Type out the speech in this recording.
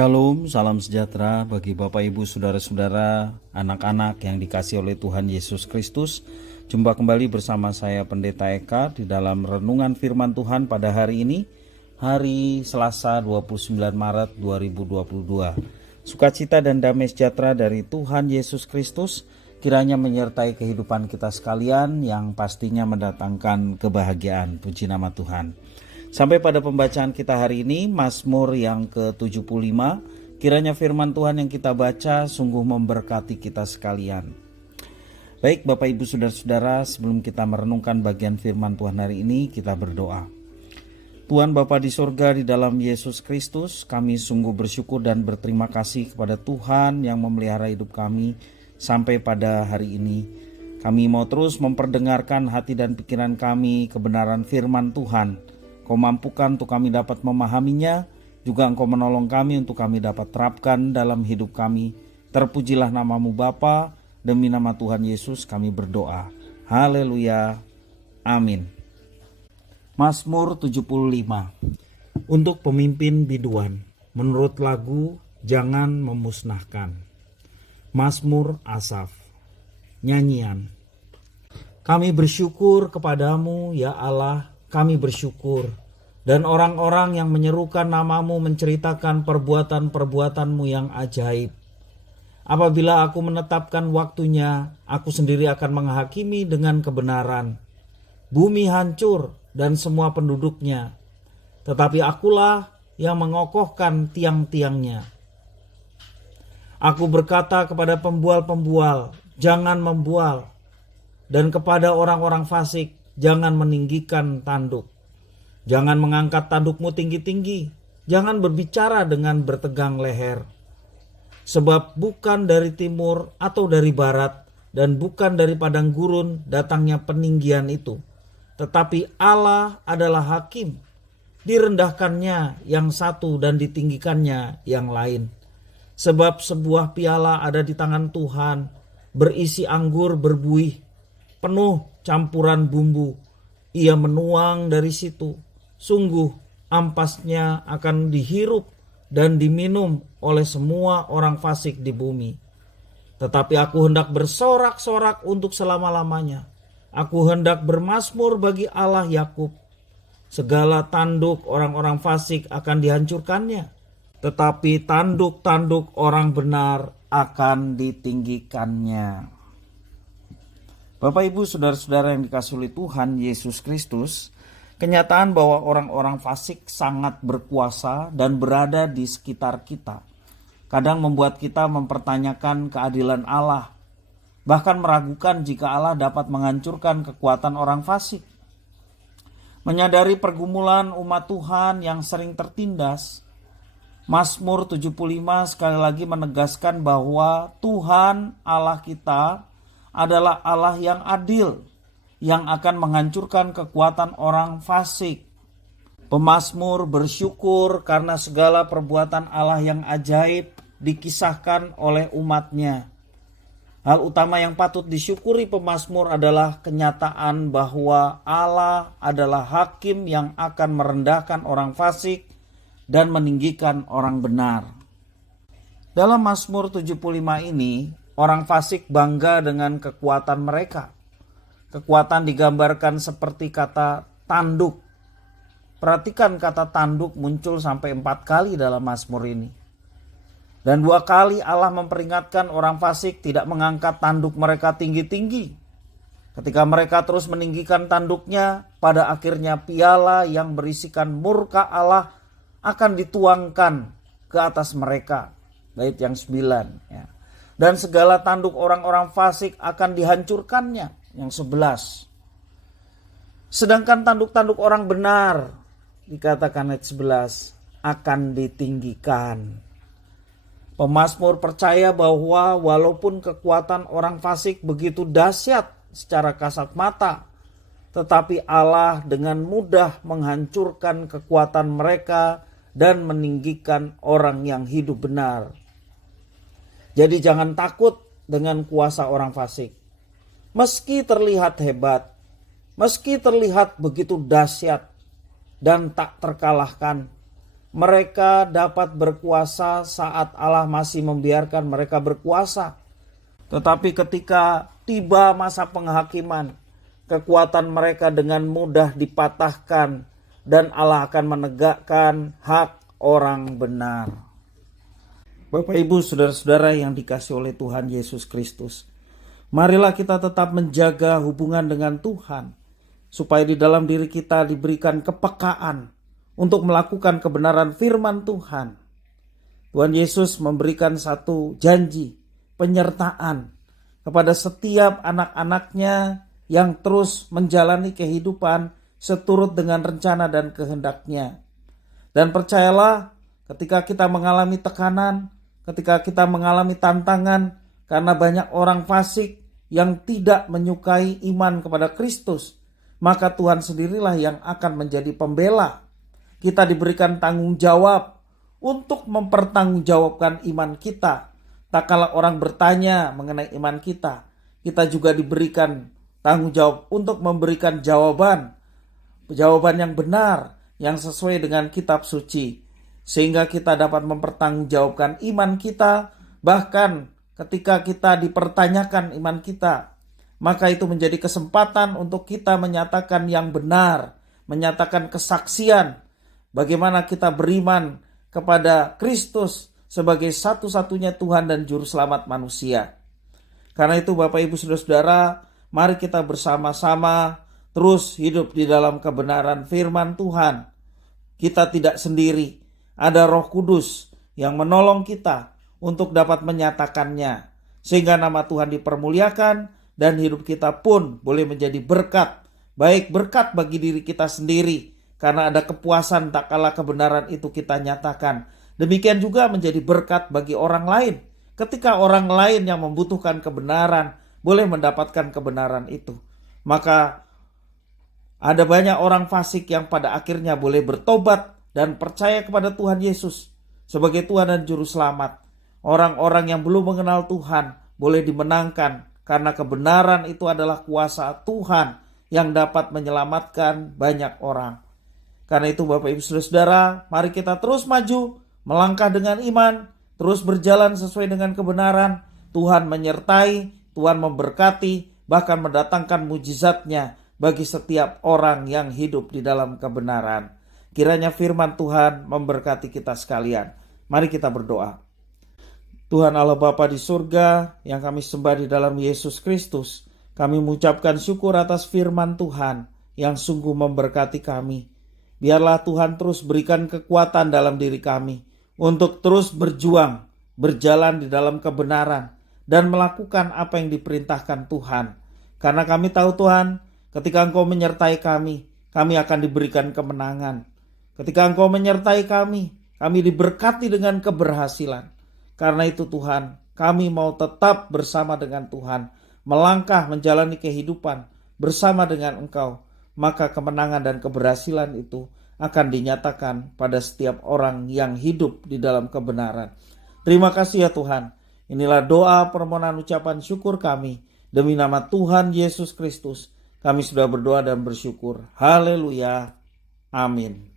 Shalom, salam sejahtera bagi Bapak Ibu Saudara-saudara, anak-anak yang dikasihi oleh Tuhan Yesus Kristus. Jumpa kembali bersama saya Pendeta Eka di dalam renungan firman Tuhan pada hari ini, hari Selasa 29 Maret 2022. Sukacita dan damai sejahtera dari Tuhan Yesus Kristus kiranya menyertai kehidupan kita sekalian yang pastinya mendatangkan kebahagiaan. Puji nama Tuhan. Sampai pada pembacaan kita hari ini, Mazmur yang ke-75, kiranya firman Tuhan yang kita baca sungguh memberkati kita sekalian. Baik Bapak Ibu Saudara-saudara, sebelum kita merenungkan bagian firman Tuhan hari ini, kita berdoa. Tuhan Bapa di sorga, di dalam Yesus Kristus, kami sungguh bersyukur dan berterima kasih kepada Tuhan yang memelihara hidup kami sampai pada hari ini. Kami mau terus memperdengarkan hati dan pikiran kami kebenaran firman Tuhan. Kau mampukan untuk kami dapat memahaminya, juga Engkau menolong kami untuk kami dapat terapkan dalam hidup kami. Terpujilah namamu Bapa, demi nama Tuhan Yesus kami berdoa. Haleluya, amin. Mazmur 75, untuk pemimpin biduan, menurut lagu Jangan Memusnahkan. Mazmur Asaf, nyanyian. Kami bersyukur kepadamu ya Allah, kami bersyukur, dan orang-orang yang menyerukan namamu menceritakan perbuatan-perbuatanmu yang ajaib. Apabila aku menetapkan waktunya, aku sendiri akan menghakimi dengan kebenaran. Bumi hancur dan semua penduduknya, tetapi akulah yang mengokohkan tiang-tiangnya. Aku berkata kepada pembual-pembual, jangan membual, dan kepada orang-orang fasik, jangan meninggikan tanduk. Jangan mengangkat tandukmu tinggi-tinggi. Jangan berbicara dengan bertegang leher. Sebab bukan dari timur atau dari barat, dan bukan dari padang gurun datangnya peninggian itu. Tetapi Allah adalah hakim. Direndahkannya yang satu dan ditinggikannya yang lain. Sebab sebuah piala ada di tangan Tuhan, berisi anggur berbuih, penuh campuran bumbu. Ia menuang dari situ. Sungguh ampasnya akan dihirup dan diminum oleh semua orang fasik di bumi. Tetapi aku hendak bersorak-sorak untuk selama-lamanya. Aku hendak bermazmur bagi Allah Yakub. Segala tanduk orang-orang fasik akan dihancurkannya, tetapi tanduk-tanduk orang benar akan ditinggikannya. Bapak Ibu Saudara-saudara yang dikasihi oleh Tuhan Yesus Kristus, kenyataan bahwa orang-orang fasik sangat berkuasa dan berada di sekitar kita kadang membuat kita mempertanyakan keadilan Allah, bahkan meragukan jika Allah dapat menghancurkan kekuatan orang fasik. Menyadari pergumulan umat Tuhan yang sering tertindas, Mazmur 75 sekali lagi menegaskan bahwa Tuhan Allah kita adalah Allah yang adil, yang akan menghancurkan kekuatan orang fasik. Pemazmur bersyukur karena segala perbuatan Allah yang ajaib dikisahkan oleh umatnya. Hal utama yang patut disyukuri pemazmur adalah kenyataan bahwa Allah adalah hakim yang akan merendahkan orang fasik dan meninggikan orang benar. Dalam Mazmur 75 ini, orang fasik bangga dengan kekuatan mereka. Kekuatan digambarkan seperti kata tanduk. Perhatikan kata tanduk muncul sampai 4 kali dalam Mazmur ini. Dan 2 kali Allah memperingatkan orang fasik tidak mengangkat tanduk mereka tinggi-tinggi. Ketika mereka terus meninggikan tanduknya, pada akhirnya piala yang berisikan murka Allah akan dituangkan ke atas mereka. Bait yang 9 ya. Dan segala tanduk orang-orang fasik akan dihancurkannya. Yang 11. Sedangkan tanduk-tanduk orang benar, dikatakan ayat 11, akan ditinggikan. Pemazmur percaya bahwa walaupun kekuatan orang fasik begitu dahsyat secara kasat mata, tetapi Allah dengan mudah menghancurkan kekuatan mereka dan meninggikan orang yang hidup benar. Jadi jangan takut dengan kuasa orang fasik. Meski terlihat hebat, meski terlihat begitu dahsyat dan tak terkalahkan, Mereka dapat berkuasa saat Allah masih membiarkan mereka berkuasa. Tetapi ketika tiba masa penghakiman, kekuatan mereka dengan mudah dipatahkan dan Allah akan menegakkan hak orang benar. Bapak, Ibu, saudara-saudara yang dikasihi oleh Tuhan Yesus Kristus, marilah kita tetap menjaga hubungan dengan Tuhan, supaya di dalam diri kita diberikan kepekaan untuk melakukan kebenaran firman Tuhan. Tuhan Yesus memberikan satu janji, penyertaan kepada setiap anak-anaknya yang terus menjalani kehidupan seturut dengan rencana dan kehendaknya. Dan percayalah, ketika kita mengalami tekanan, ketika kita mengalami tantangan karena banyak orang fasik yang tidak menyukai iman kepada Kristus, maka Tuhan sendirilah yang akan menjadi pembela. Kita diberikan tanggung jawab untuk mempertanggungjawabkan iman kita. Tak kala orang bertanya mengenai iman kita, kita juga diberikan tanggung jawab untuk memberikan jawaban yang benar, yang sesuai dengan kitab suci, sehingga kita dapat mempertanggungjawabkan iman kita. Bahkan ketika kita dipertanyakan iman kita, maka itu menjadi kesempatan untuk kita menyatakan yang benar, menyatakan kesaksian bagaimana kita beriman kepada Kristus sebagai satu-satunya Tuhan dan Juru Selamat manusia. Karena itu Bapak, Ibu, saudara-saudara, mari kita bersama-sama terus hidup di dalam kebenaran firman Tuhan. Kita tidak sendiri, ada Roh Kudus yang menolong kita untuk dapat menyatakannya, sehingga nama Tuhan dipermuliakan dan hidup kita pun boleh menjadi berkat. Baik berkat bagi diri kita sendiri, karena ada kepuasan tak kala kebenaran itu kita nyatakan. Demikian juga menjadi berkat bagi orang lain, ketika orang lain yang membutuhkan kebenaran boleh mendapatkan kebenaran itu. Maka ada banyak orang fasik yang pada akhirnya boleh bertobat dan percaya kepada Tuhan Yesus sebagai Tuhan dan Juru Selamat. Orang-orang yang belum mengenal Tuhan boleh dimenangkan, karena kebenaran itu adalah kuasa Tuhan yang dapat menyelamatkan banyak orang. Karena itu Bapak, Ibu, saudara-saudara, mari kita terus maju, melangkah dengan iman, terus berjalan sesuai dengan kebenaran. Tuhan menyertai, Tuhan memberkati, bahkan mendatangkan mujizatnya bagi setiap orang yang hidup di dalam kebenaran. Kiranya firman Tuhan memberkati kita sekalian. Mari kita berdoa. Tuhan Allah Bapa di surga, yang kami sembah di dalam Yesus Kristus, kami mengucapkan syukur atas firman Tuhan yang sungguh memberkati kami. Biarlah Tuhan terus berikan kekuatan dalam diri kami untuk terus berjuang, berjalan di dalam kebenaran, dan melakukan apa yang diperintahkan Tuhan. Karena kami tahu Tuhan, ketika Engkau menyertai kami akan diberikan kemenangan. Ketika Engkau menyertai kami diberkati dengan keberhasilan. Karena itu Tuhan, kami mau tetap bersama dengan Tuhan, melangkah menjalani kehidupan bersama dengan Engkau. Maka kemenangan dan keberhasilan itu akan dinyatakan pada setiap orang yang hidup di dalam kebenaran. Terima kasih ya Tuhan. Inilah doa permohonan ucapan syukur kami. Demi nama Tuhan Yesus Kristus, kami sudah berdoa dan bersyukur. Haleluya. Amin.